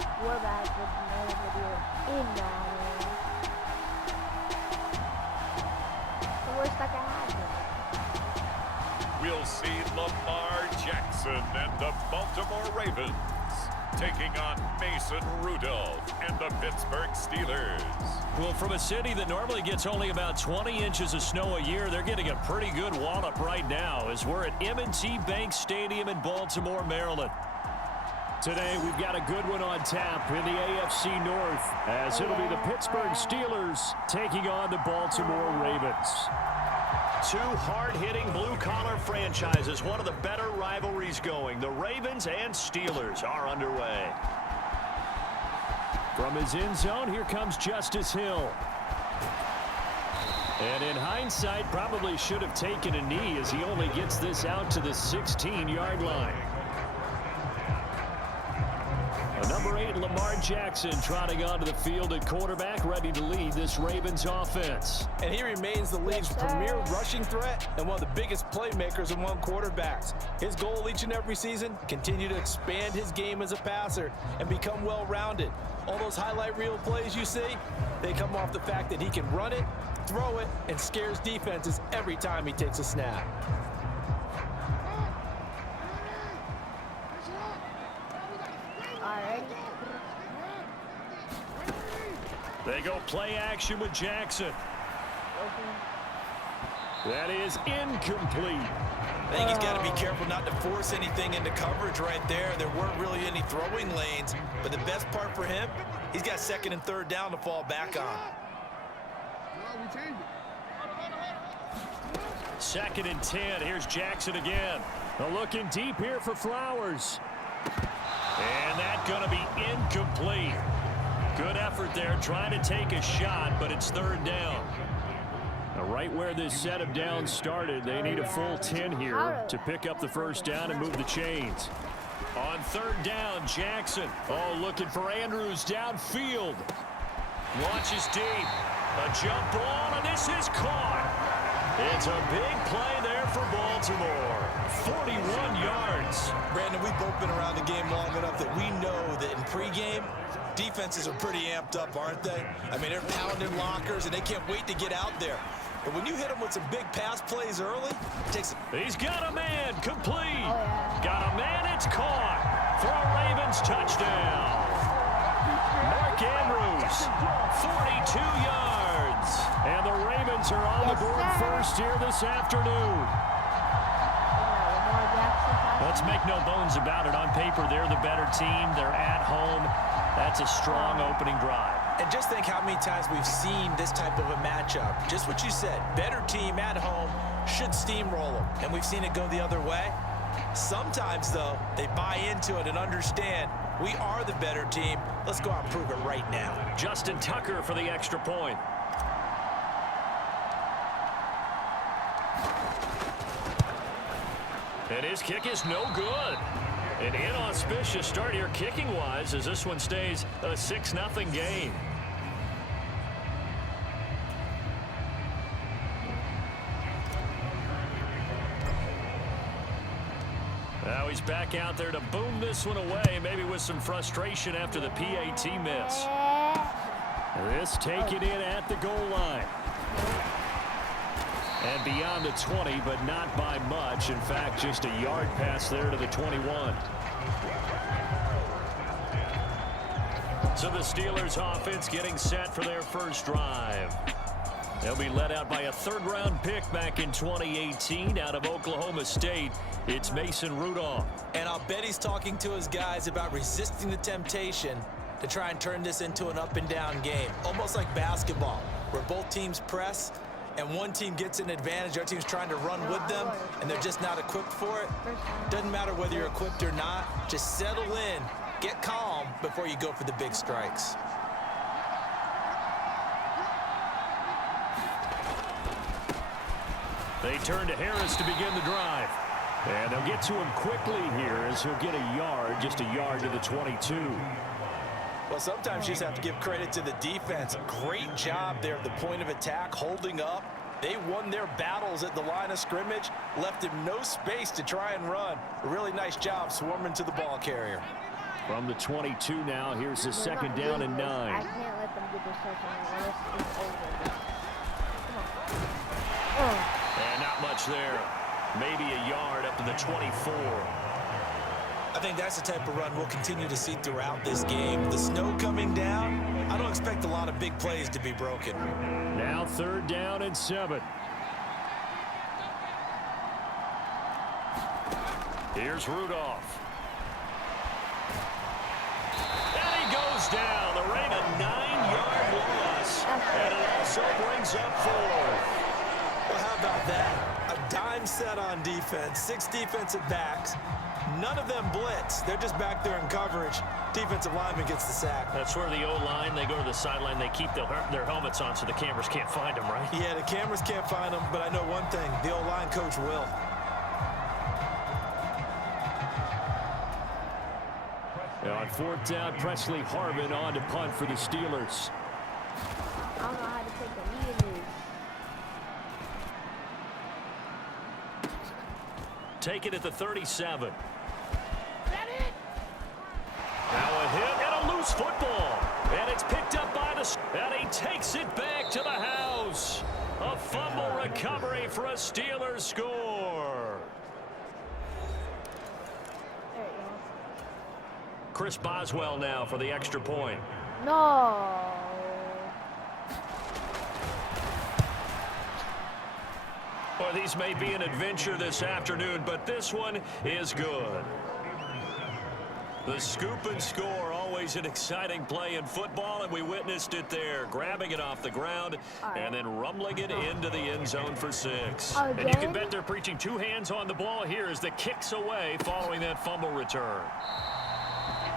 We're back with another video in Madden. The worst I can have. We'll see Lamar Jackson and the Baltimore Ravens taking on Mason Rudolph and the Pittsburgh Steelers. Well, from a city that normally gets only about 20 inches of snow a year, they're getting a pretty good wallop right now as we're at M&T Bank Stadium in Baltimore, Maryland. Today, we've got a good one on tap in the AFC North, as it'll be the Pittsburgh Steelers taking on the Baltimore Ravens. Two hard-hitting blue-collar franchises, one of the better rivalries going. The Ravens and Steelers are underway. From his end zone, here comes Justice Hill. And in hindsight, probably should have taken a knee as he only gets this out to the 16-yard line. Number 8, Lamar Jackson, trotting onto the field at quarterback, ready to lead this Ravens offense. And he remains the league's premier rushing threat and one of the biggest playmakers among quarterbacks. His goal each and every season, continue to expand his game as a passer and become well-rounded. All those highlight reel plays you see, they come off the fact that he can run it, throw it, and scares defenses every time he takes a snap. They go play action with Jackson. That is incomplete. I think he's got to be careful not to force anything into coverage right there. There weren't really any throwing lanes, but the best part for him, he's got second and third down to fall back on. Second and 10. Here's Jackson again. Looking deep here for Flowers. And that's going to be incomplete. Good effort there, trying to take a shot, but it's third down. Now, right where this set of downs started, they need a full 10 here to pick up the first down and move the chains. On third down, Jackson. Oh, looking for Andrews downfield. Launches deep. A jump ball, and this is caught. It's a big play there for Baltimore. 41 yards. Brandon, we've both been around the game long enough that we know that in pregame, defenses are pretty amped up, aren't they? I mean, they're pounding lockers, and they can't wait to get out there. But when you hit them with some big pass plays early, it takes... He's got a man, complete. Got a man, it's caught. For a Ravens touchdown. Mark Andrews, 42 yards. And the Ravens are on the board first here this afternoon. Let's make no bones about it. On paper, they're the better team. They're at home. That's a strong opening drive. And just think how many times we've seen this type of a matchup. Just what you said, better team at home should steamroll them. And we've seen it go the other way. Sometimes, though, they buy into it and understand we are the better team. Let's go out and prove it right now. Justin Tucker for the extra point. And his kick is no good. An inauspicious start here kicking-wise as this one stays a 6-0 game. Now he's back out there to boom this one away, maybe with some frustration after the PAT miss. This taken in at the goal line. And beyond the 20, but not by much. In fact, just a yard pass there to the 21. So the Steelers offense getting set for their first drive. They'll be led out by a third-round pick back in 2018 out of Oklahoma State. It's Mason Rudolph. And I'll bet he's talking to his guys about resisting the temptation to try and turn this into an up-and-down game. Almost like basketball, where both teams press, and one team gets an advantage, our team's trying to run with them, and they're just not equipped for it. Doesn't matter whether you're equipped or not. Just settle in, get calm before you go for the big strikes. They turn to Harris to begin the drive. And they'll get to him quickly here as he'll get a yard, just a yard to the 22. Well, sometimes you just have to give credit to the defense. Great job there at the point of attack, holding up. They won their battles at the line of scrimmage, left him no space to try and run. A really nice job swarming to the ball carrier. From the 22 now, here's the second down and 9. I can't let them get this touchdown unless it's over. Come on. And not much there. Maybe a yard up to the 24. I think that's the type of run we'll continue to see throughout this game. The snow coming down, I don't expect a lot of big plays to be broken. Now 3rd down and 7. Here's Rudolph. And he goes down. The rate of 9-yard loss. And it also brings up 4. Well, how about that? A dime set on defense, 6 defensive backs. None of them blitz. They're just back there in coverage. Defensive lineman gets the sack. That's where the O-line, they go to the sideline, they keep their helmets on so the cameras can't find them, right? Yeah, the cameras can't find them, but I know one thing. The O-line coach will. On 4th down, Presley Harvin on to punt for the Steelers. I don't know how to take the knee in this. Take it at the 37. Now a hit and a loose football. And it's picked up by and he takes it back to the house. A fumble recovery for a Steelers score. There you go. Chris Boswell now for the extra point. No. Well, these may be an adventure this afternoon, but this one is good. The scoop and score, always an exciting play in football, and we witnessed it there, grabbing it off the ground and then rumbling it into the end zone for 6. And you can bet they're preaching 2 hands on the ball here as the kick's away following that fumble return.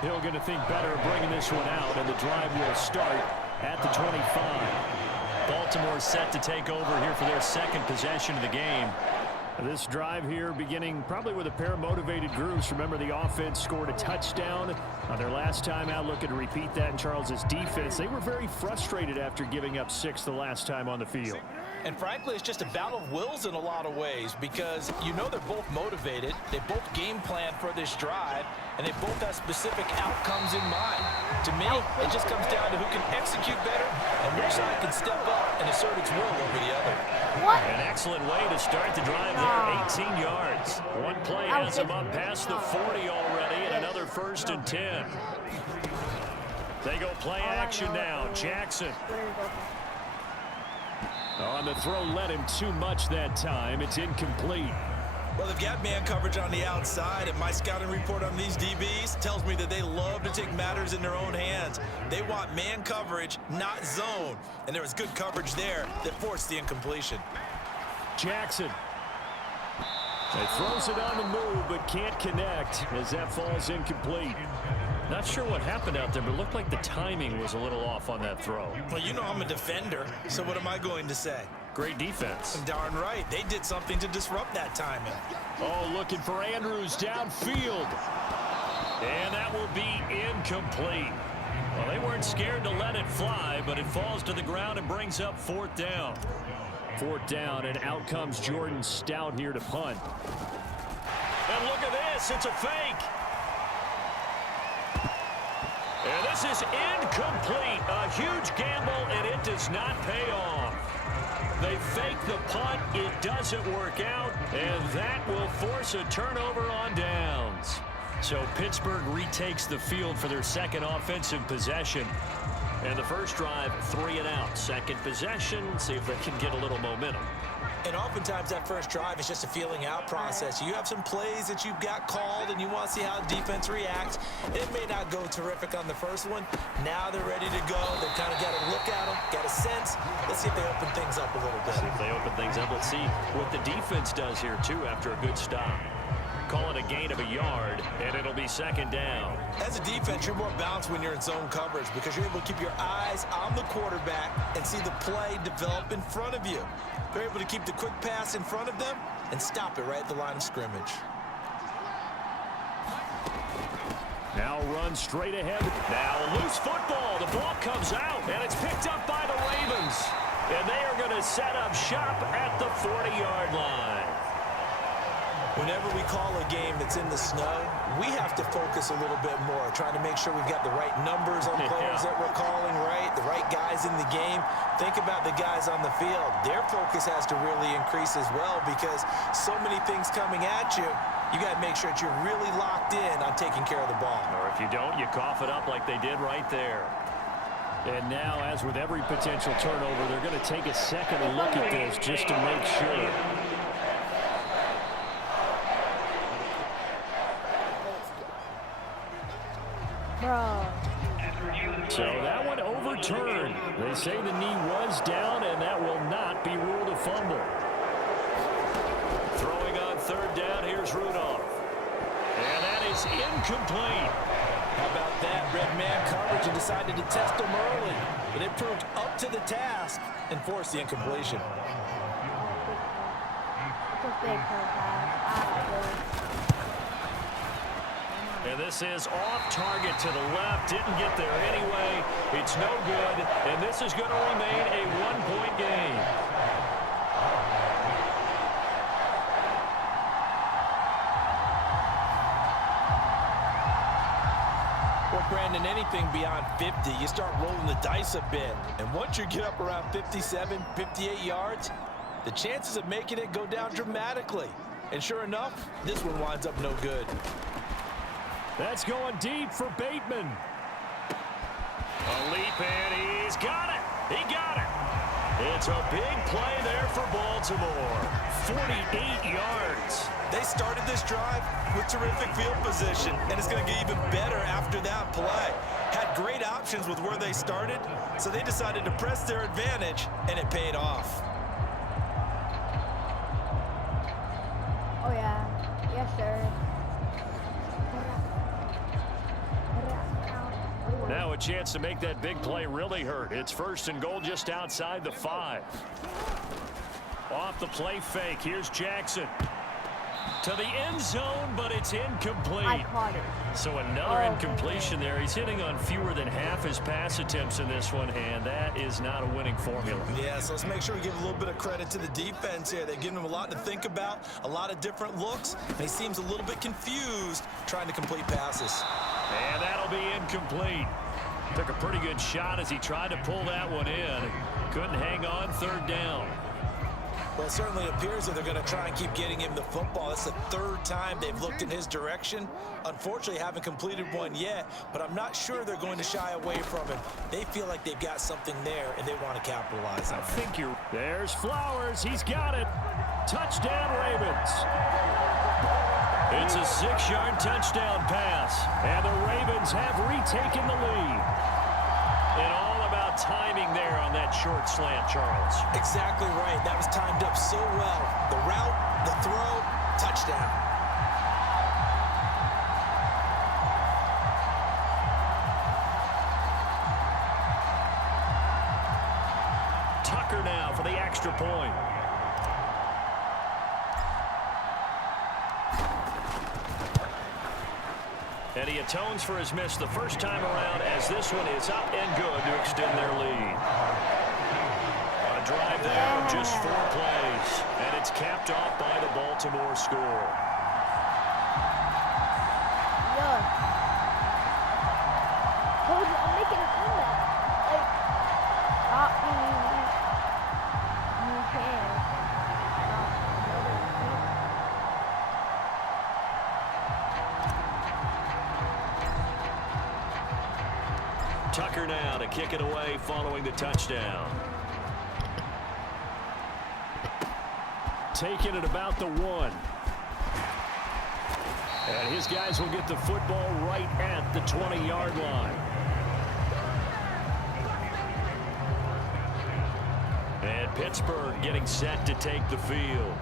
Hill going to think better of bringing this one out, and the drive will start at the 25. Baltimore set to take over here for their 2nd possession of the game. This drive here beginning probably with a pair of motivated groups. Remember, the offense scored a touchdown on their last time out. Looking to repeat that in Charles's defense. They were very frustrated after giving up 6 the last time on the field. And frankly, it's just a battle of wills in a lot of ways because you know they're both motivated. They both game plan for this drive, and they both have specific outcomes in mind. To me, it just comes down to who can execute better and which side can step up and assert its will over the other. What? An excellent way to start the drive there, 18 yards. One play has them up past the 40 already, and another 1st and 10. They go play action now. Jackson. On the throw, led him too much that time. It's incomplete. Well, they've got man coverage on the outside, and my scouting report on these DBs tells me that they love to take matters in their own hands. They want man coverage, not zone. And there was good coverage there that forced the incompletion. Jackson. He throws it on the move, but can't connect as that falls incomplete. Not sure what happened out there, but it looked like the timing was a little off on that throw. Well, you know I'm a defender, so what am I going to say? Great defense. Darn right. They did something to disrupt that timing. Oh, looking for Andrews downfield. And that will be incomplete. Well, they weren't scared to let it fly, but it falls to the ground and brings up 4th down. 4th down, and out comes Jordan Stout here to punt. And look at this. It's a fake. And this is incomplete. A huge gamble, and it does not pay off. They fake the punt. It doesn't work out, and that will force a turnover on downs. So Pittsburgh retakes the field for their 2nd offensive possession. And the first drive, 3 and out. 2nd possession, see if they can get a little momentum. And oftentimes that first drive is just a feeling out process. You have some plays that you've got called and you want to see how the defense reacts. It may not go terrific on the first one. Now they're ready to go. They've kind of got a look at them, got a sense. Let's see if they open things up a little bit. See if they open things up. Let's see what the defense does here, too, after a good stop. Call it a gain of a yard, and it'll be 2nd down. As a defense, you're more balanced when you're in zone coverage because you're able to keep your eyes on the quarterback and see the play develop in front of you. They're able to keep the quick pass in front of them and stop it right at the line of scrimmage. Now run straight ahead. Now loose football. The ball comes out, and it's picked up by the Ravens. And they are going to set up shop at the 40-yard line. Whenever we call a game that's in the snow, we have to focus a little bit more, trying to make sure we've got the right numbers on players that we're calling, right? The right guys in the game. Think about the guys on the field. Their focus has to really increase as well because so many things coming at you. You got to make sure that you're really locked in on taking care of the ball. Or if you don't, you cough it up like they did right there. And now, as with every potential turnover, they're going to take a second look at this just to make sure. So that one overturned. They say the knee was down, and that will not be ruled a fumble. Throwing on third down, here's Rudolph. And that is incomplete. How about that? Red man coverage and decided to test him early. But it proved up to the task and forced the incompletion. And this is off target to the left. Didn't get there anyway. It's no good. And this is going to remain a one-point game. Well, Brandon, anything beyond 50, you start rolling the dice a bit. And once you get up around 57, 58 yards, the chances of making it go down dramatically. And sure enough, this one winds up no good. That's going deep for Bateman. A leap, and he's got it. He got it. It's a big play there for Baltimore. 48 yards. They started this drive with terrific field position, and it's going to get even better after that play. Had great options with where they started, so they decided to press their advantage, and it paid off. Oh, yeah. Yes, sir. Now a chance to make that big play really hurt. It's first and goal just outside the 5. Off the play fake. Here's Jackson. To the end zone, but it's incomplete. I caught it. So another incompletion there. He's hitting on fewer than half his pass attempts in this one, and that is not a winning formula. Yeah, so let's make sure we give a little bit of credit to the defense here. They've given him a lot to think about, a lot of different looks, and he seems a little bit confused trying to complete passes. And that'll be incomplete. Took a pretty good shot as he tried to pull that one in. Couldn't hang on third down. Well, it certainly appears that they're going to try and keep getting him the football. That's the third time they've looked in his direction. Unfortunately, haven't completed one yet, but I'm not sure they're going to shy away from him. They feel like they've got something there, and they want to capitalize on it. I think you're... There's Flowers. He's got it. Touchdown, Ravens. It's a 6-yard touchdown pass, and the Ravens have retaken the lead. And all about timing there on that short slant, Charles. Exactly right. That was timed up so well. The route, the throw, touchdown. Tucker now for the extra point. And he atones for his miss the first time around as this one is up and good to extend their lead. A drive there of just 4 plays, and it's capped off by the Baltimore score. Yo. Told you, I'm making a comeback. Like, stop being you can. Tucker now to kick it away following the touchdown. Taking it about the 1. And his guys will get the football right at the 20-yard line. And Pittsburgh getting set to take the field.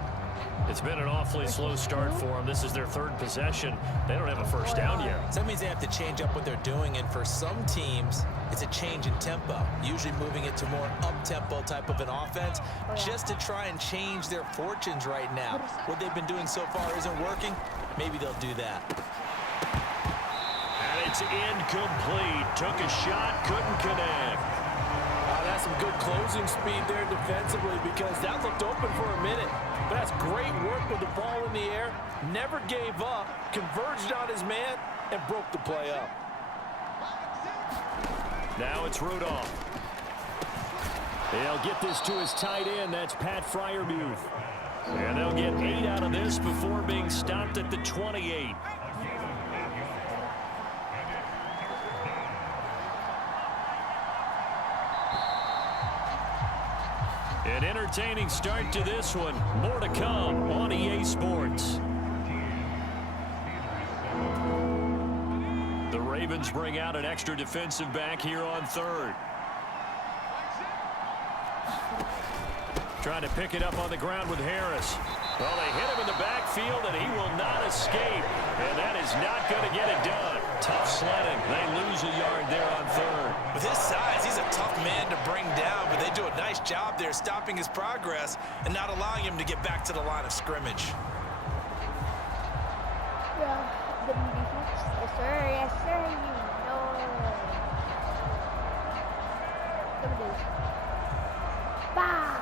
It's been an awfully slow start for them. This is their 3rd possession. They don't have a first down yet. So that means they have to change up what they're doing, and for some teams, it's a change in tempo, usually moving it to more up-tempo type of an offense, just to try and change their fortunes right now. What they've been doing so far isn't working. Maybe they'll do that. And it's incomplete. Took a shot, couldn't connect. That some good closing speed there defensively because that looked open for a minute. But that's great work with the ball in the air. Never gave up, converged on his man, and broke the play up. Now it's Rudolph. They'll get this to his tight end. That's Pat Freiermuth. And they'll get 8 out of this before being stopped at the 28. An entertaining start to this one. More to come on EA Sports. The Ravens bring out an extra defensive back here on third. Trying to pick it up on the ground with Harris. Well, they hit him in the backfield, and he will not escape. And that is not going to get it done. Tough sledding. They lose a yard there on third. With his size, he's a tough man to bring down, but they do a nice job there stopping his progress and not allowing him to get back to the line of scrimmage. Yeah, the defense. Yes, sir. Yes, sir. You know. Look at this. Bow.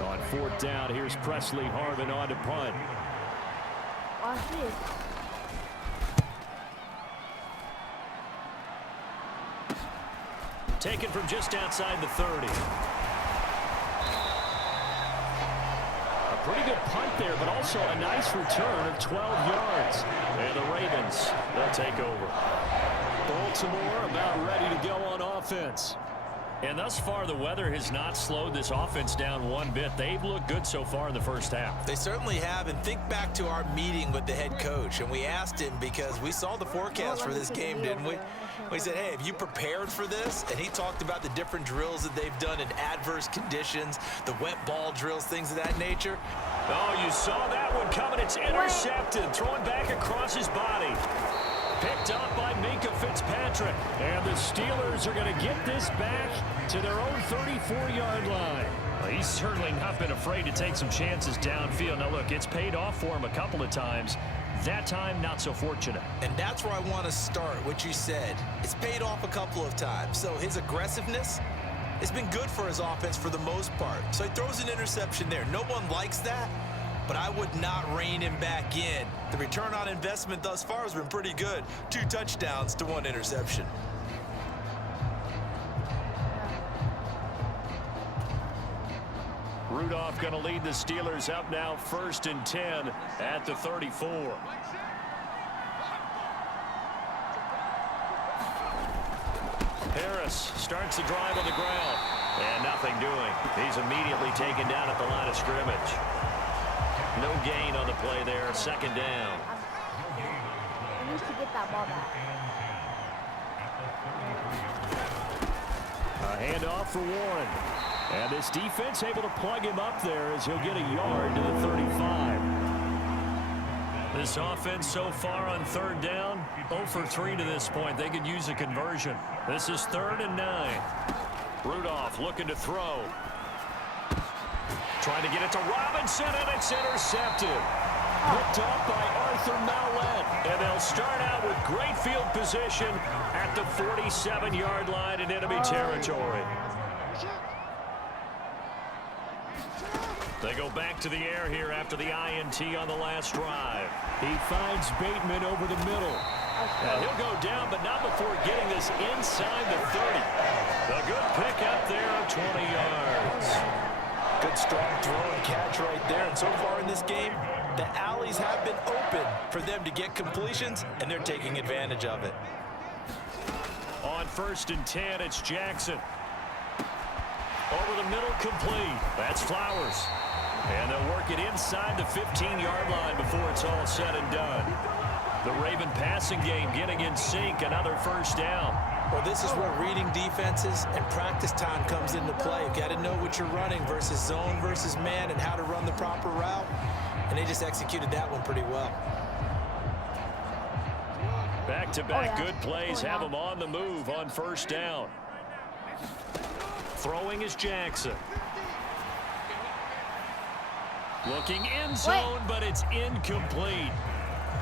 On fourth down, here's Presley Harvin on to punt. Watch this. Taken from just outside the 30. A pretty good punt there, but also a nice return of 12 yards. And the Ravens, they'll take over. Baltimore about ready to go on offense. And thus far, the weather has not slowed this offense down one bit. They've looked good so far in the first half. They certainly have, and think back to our meeting with the head coach, and we asked him because we saw the forecast for this game, didn't we? We said, hey, have you prepared for this? And he talked about the different drills that they've done in adverse conditions, the wet ball drills, things of that nature. Oh, you saw that one coming. It's intercepted, throwing back across his body. Picked up by Minka Fitzpatrick. And the Steelers are going to get this back to their own 34-yard line. Well, he's certainly not been afraid to take some chances downfield. Now, look, it's paid off for him a couple of times. That time, not so fortunate. And that's where I want to start, what you said. It's paid off a couple of times. So his aggressiveness has been good for his offense for the most part. So he throws an interception there. No one likes that, but I would not rein him back in. The return on investment thus far has been pretty good. 2 touchdowns to 1 interception. Rudolph going to lead the Steelers up now 1st and 10 at the 34. Harris starts the drive on the ground. And nothing doing. He's immediately taken down at the line of scrimmage. No gain on the play there. 2nd down. He needs to get that ball back. A handoff for Warren. And this defense able to plug him up there as he'll get a yard to the 35. This offense so far on 3rd down, 0 for 3 to this point. They could use a conversion. This is 3rd and 9. Rudolph looking to throw. Trying to get it to Robinson, and it's intercepted. Picked up by Arthur Mallett. And they'll start out with great field position at the 47-yard line in enemy territory. They go back to the air here after the INT on the last drive. He finds Bateman over the middle. And he'll go down, but not before getting this inside the 30. A good pick up there of 20 yards. Good strong throw and catch right there. And so far in this game, the alleys have been open for them to get completions, and they're taking advantage of it. On 1st and 10, it's Jackson. Over the middle, complete. That's Flowers. And they'll work it inside the 15-yard line before it's all said and done. The Raven passing game getting in sync. Another 1st down. Well, this is where reading defenses and practice time comes into play. You've got to know what you're running versus zone versus man and how to run the proper route. And they just executed that one pretty well. Back-to-back good plays have them on the move on 1st down. Throwing is Jackson. Looking in zone, but it's incomplete.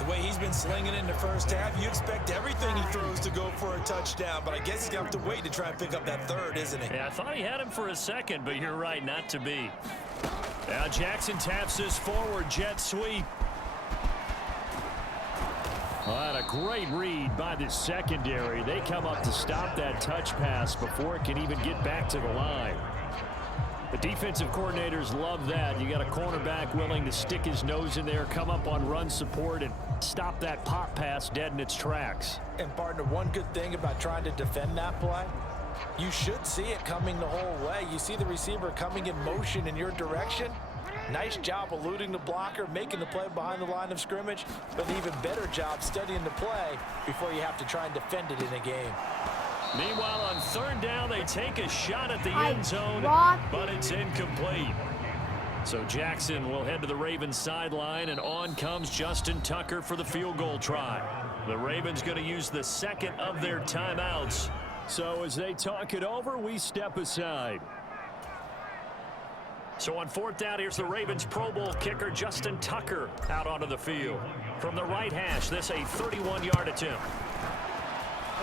The way he's been slinging in the first half, you expect everything he throws to go for a touchdown, but I guess he's going to have to wait to try and pick up that third, isn't he? Yeah, I thought he had him for a second, but you're right, not to be. Now Jackson taps this forward jet sweep. Well, a great read by the secondary. They come up to stop that touch pass before it can even get back to the line. The defensive coordinators love that. You got a cornerback willing to stick his nose in there, come up on run support, and stop that pop pass dead in its tracks. And partner, one good thing about trying to defend that play, you should see it coming the whole way. You see the receiver coming in motion in your direction. Nice job eluding the blocker, making the play behind the line of scrimmage, but an even better job studying the play before you have to try and defend it in a game. Meanwhile, on third down, they take a shot at the end zone, but it's incomplete. So Jackson will head to the Ravens sideline, and on comes Justin Tucker for the field goal try. The Ravens going to use the second of their timeouts. So as they talk it over, we step aside. So on fourth down, here's the Ravens Pro Bowl kicker Justin Tucker out onto the field. From the right hash, this a 31-yard attempt.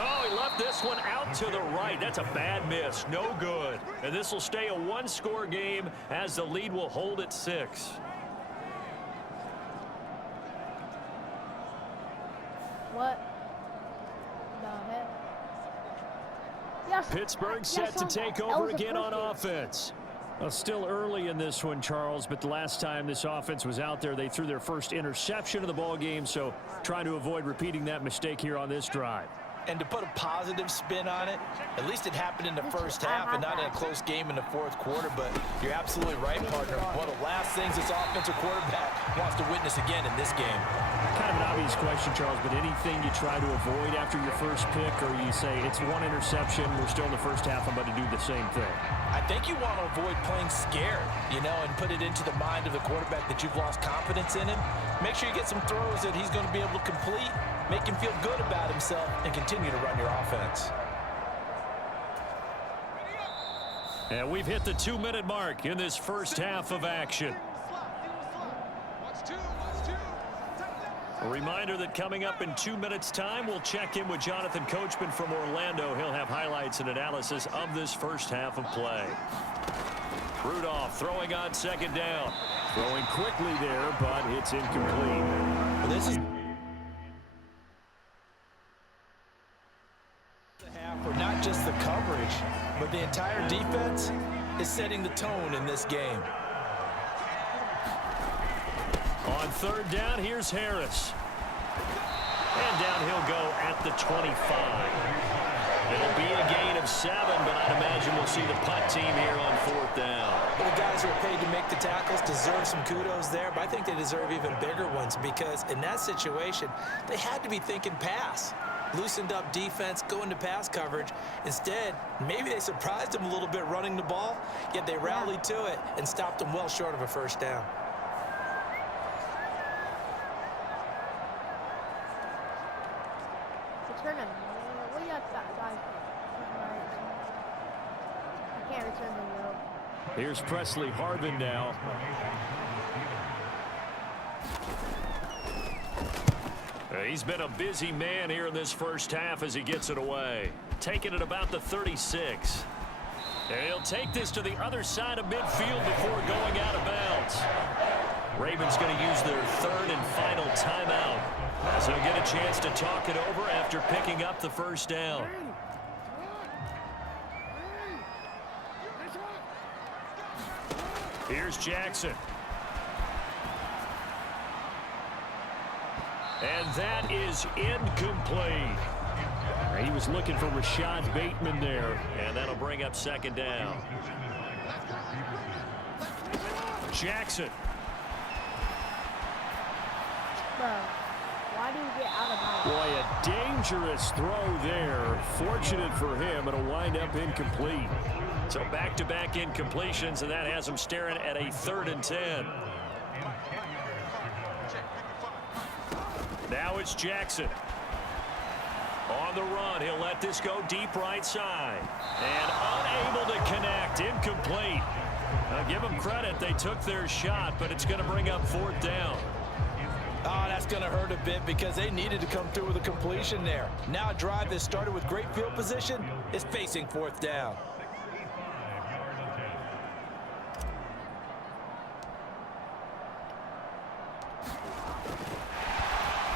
Oh, he left this one out to the right. That's a bad miss. No good. And this will stay a one-score game as the lead will hold at 6. What the heck? Yes. Pittsburgh set to take over again on offense. Well, still early in this one, Charles, but the last time this offense was out there, they threw their first interception of the ball game, so trying to avoid repeating that mistake here on this drive. And to put a positive spin on it, at least it happened in the first half and not in a close game in the fourth quarter. But you're absolutely right, partner. One of the last things this offensive quarterback wants to witness again in this game. Kind of an obvious question, Charles, but anything you try to avoid after your first pick, or you say it's one interception, we're still in the first half, I'm about to do the same thing? I think you want to avoid playing scared, you know, and put it into the mind of the quarterback that you've lost confidence in him. Make sure you get some throws that he's going to be able to complete, make him feel good about himself, and continue to run your offense. And we've hit the 2-minute mark in this first half of action. A reminder that coming up in 2 minutes' time, we'll check in with Jonathan Coachman from Orlando. He'll have highlights and analysis of this first half of play. Rudolph throwing on second down. Throwing quickly there, but it's incomplete. Well, this is for not just the coverage, but the entire defense is setting the tone in this game. On third down, here's Harris. And down he'll go at the 25. It'll be a gain of 7, but I'd imagine we'll see the punt team here on fourth down. Well, the guys who are paid to make the tackles deserve some kudos there, but I think they deserve even bigger ones because in that situation, they had to be thinking pass. Loosened up defense, going to pass coverage. Instead, maybe they surprised them a little bit running the ball, yet they rallied to it and stopped them well short of a first down. What you got, guys? I can't return the wheel. Here's Presley Harvin now. He's been a busy man here in this first half as he gets it away. Taking it about the 36. And he'll take this to the other side of midfield before going out of bounds. Ravens going to use their third and final timeout as they'll get a chance to talk it over after picking up the first down. Here's Jackson. And that is incomplete. He was looking for Rashad Bateman there, and that'll bring up second down. Jackson. Bro, why do you get out of bounds? Boy, a dangerous throw there. Fortunate for him, it'll wind up incomplete. So back-to-back incompletions, and that has him staring at a 3rd and 10. Now it's Jackson. On the run, he'll let this go deep right side. And unable to connect, incomplete. Now give them credit, they took their shot, but it's going to bring up 4th down. Oh, that's going to hurt a bit because they needed to come through with a completion there. Now a drive that started with great field position is facing fourth down.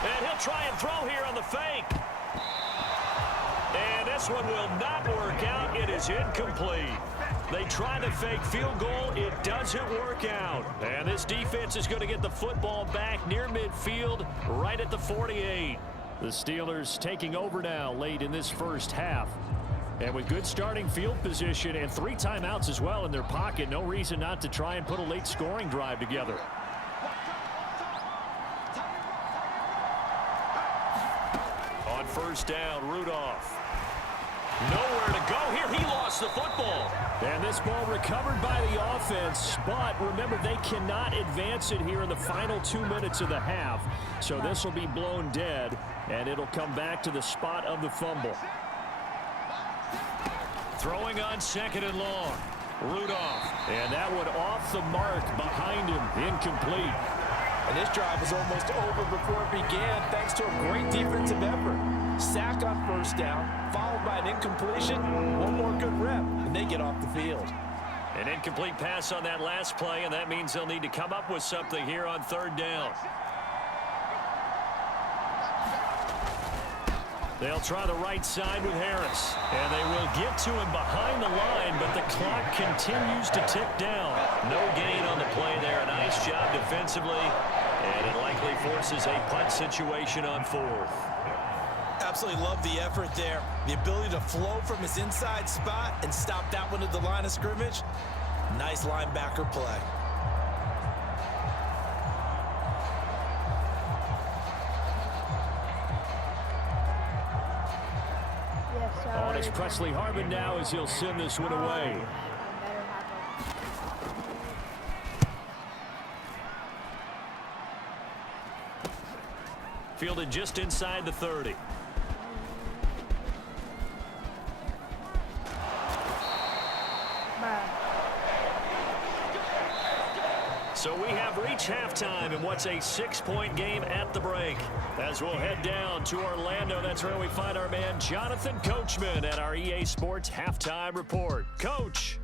And he'll try and throw here on the fake. And this one will not work out. It is incomplete. They try the fake field goal. It doesn't work out. And this defense is going to get the football back near midfield, right at the 48. The Steelers taking over now late in this first half. And with good starting field position and 3 timeouts as well in their pocket, no reason not to try and put a late scoring drive together. On first down, Rudolph. Nowhere to go here. He lost the football. And this ball recovered by the offense. But remember, they cannot advance it here in the final 2 minutes of the half. So this will be blown dead, and it'll come back to the spot of the fumble. Throwing on second and long. Rudolph. And that one off the mark behind him. Incomplete. And this drive was almost over before it began thanks to a great defensive effort. Sack on first down, followed by an incompletion. One more good rep, and they get off the field. An incomplete pass on that last play, and that means they'll need to come up with something here on third down. They'll try the right side with Harris. And they will get to him behind the line, but the clock continues to tick down. No gain on the play there. A nice job defensively. And it likely forces a punt situation on fourth. Absolutely love the effort there. The ability to flow from his inside spot and stop that one at the line of scrimmage. Nice linebacker play. On is Presley Harvin now as he'll send this one away. Fielded just inside the 30. So we have reached halftime in what's a 6-point game at the break. As we'll head down to Orlando, that's where we find our man Jonathan Coachman at our EA Sports Halftime Report. Coach.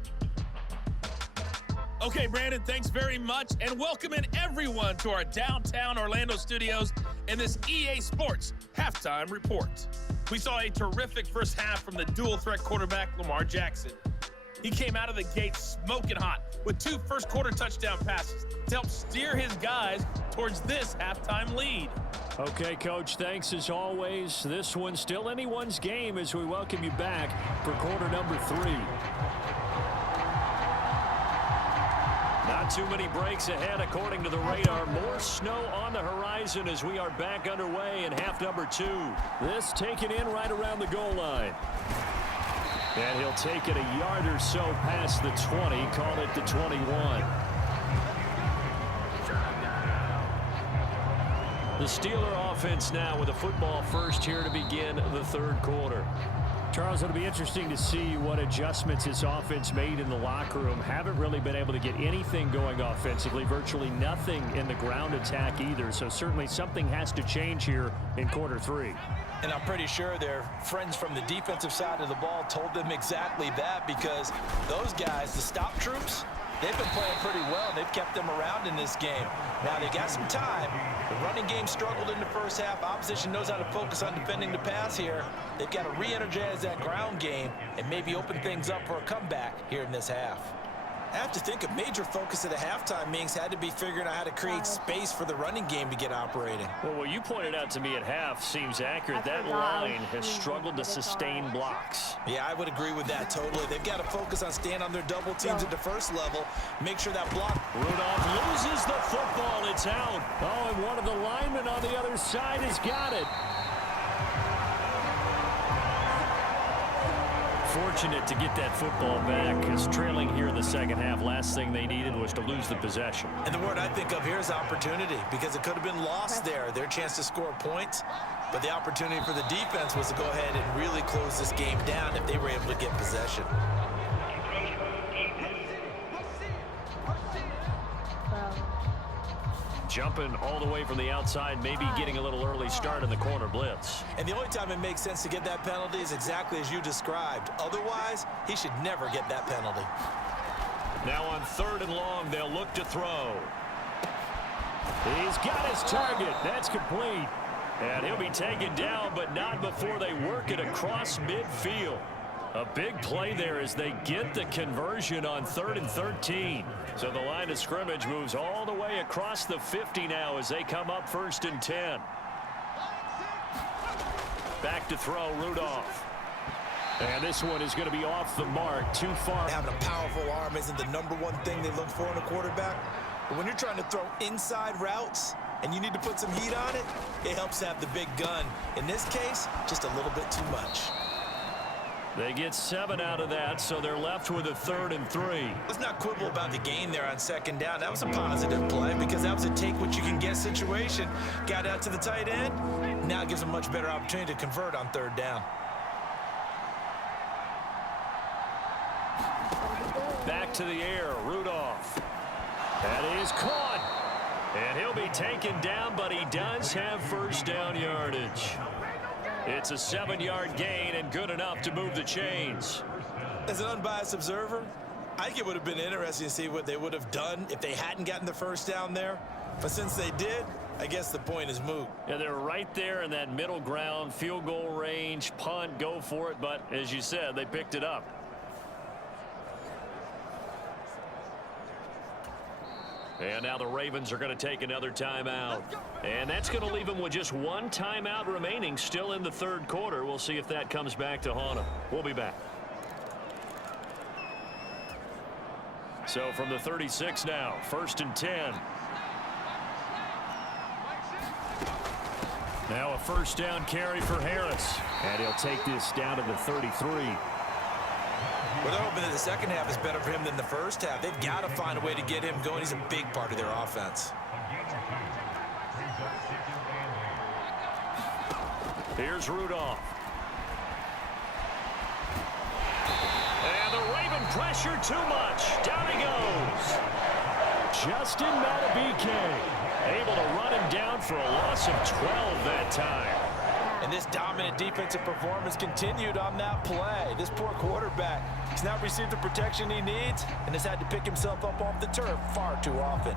Okay, Brandon, thanks very much, and welcome in everyone to our downtown Orlando studios in this EA Sports Halftime Report. We saw a terrific first half from the dual-threat quarterback, Lamar Jackson. He came out of the gate smoking hot with 2 first-quarter touchdown passes to help steer his guys towards this halftime lead. Okay, Coach, thanks as always. This one's still anyone's game as we welcome you back for quarter number 3. Not too many breaks ahead according to the radar. More snow on the horizon as we are back underway in half number 2. This taken in right around the goal line. And he'll take it a yard or so past the 20, call it the 21. The Steeler offense now with a football first here to begin the third quarter. Charles, it'll be interesting to see what adjustments this offense made in the locker room. Haven't really been able to get anything going offensively, virtually nothing in the ground attack either. So certainly something has to change here in quarter 3. And I'm pretty sure their friends from the defensive side of the ball told them exactly that, because those guys, the stop troops, they've been playing pretty well. They've kept them around in this game. Now, they got some time. The running game struggled in the first half. Opposition knows how to focus on defending the pass here. They've got to re-energize that ground game and maybe open things up for a comeback here in this half. I have to think a major focus of the halftime meetings had to be figuring out how to create space for the running game to get operating. Well, what you pointed out to me at half seems accurate. That line has struggled to sustain blocks. Yeah, I would agree with that totally. They've got to focus on staying on their double teams at the first level. Make sure that block. Rudolph loses the football. It's out. Oh, and one of the linemen on the other side has got it. Fortunate to get that football back, because trailing here in the second half, last thing they needed was to lose the possession. And the word I think of here is opportunity, because it could have been lost there. Their chance to score points, but the opportunity for the defense was to go ahead and really close this game down if they were able to get possession. Jumping all the way from the outside, maybe getting a little early start in the corner blitz. And the only time it makes sense to get that penalty is exactly as you described. Otherwise, he should never get that penalty. Now on 3rd and long, they'll look to throw. He's got his target. That's complete. And he'll be taken down, but not before they work it across midfield. A big play there as they get the conversion on 3rd and 13. So the line of scrimmage moves all the way across the 50 now as they come up 1st and 10. Back to throw, Rudolph. And this one is going to be off the mark, too far. Having a powerful arm isn't the #1 thing they look for in a quarterback. But when you're trying to throw inside routes and you need to put some heat on it, it helps to have the big gun. In this case, just a little bit too much. They get 7 out of that, so they're left with a 3rd and 3. Let's not quibble about the gain there on 2nd down. That was a positive play because that was a take-what-you-can-get situation. Got out to the tight end. Now it gives them a much better opportunity to convert on 3rd down. Back to the air, Rudolph. That is caught. And he'll be taken down, but he does have 1st down yardage. It's a 7-yard gain and good enough to move the chains. As an unbiased observer, I think it would have been interesting to see what they would have done if they hadn't gotten the 1st down there. But since they did, I guess the point is moot. Yeah, they're right there in that middle ground, field goal range, punt, go for it. But as you said, they picked it up. And now the Ravens are going to take another timeout. And that's going to leave them with just 1 timeout remaining still in the 3rd quarter. We'll see if that comes back to haunt them. We'll be back. So from the 36 now, 1st and 10. Now a 1st down carry for Harris. And he'll take this down to the 33. Well, they're hoping that the 2nd half is better for him than the 1st half. They've got to find a way to get him going. He's a big part of their offense. Here's Rudolph. And the Raven pressure too much. Down he goes. Justin Matabike able to run him down for a loss of 12 that time. And this dominant defensive performance continued on that play. This poor quarterback has not received the protection he needs and has had to pick himself up off the turf far too often.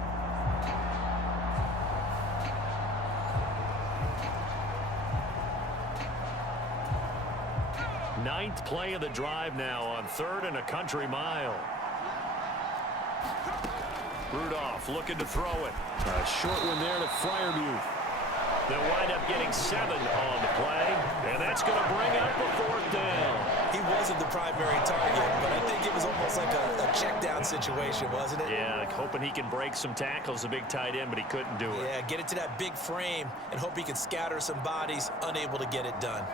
Ninth play of the drive now on 3rd and a country mile. Rudolph looking to throw it. A short one there to Freiermuth. They'll wind up getting 7 on the play, and that's going to bring up a 4th down. He wasn't the primary target, but I think it was almost like a check down situation, wasn't it? Yeah, like hoping he can break some tackles, a big tight end, but he couldn't do it. Yeah, get it to that big frame and hope he can scatter some bodies, unable to get it done.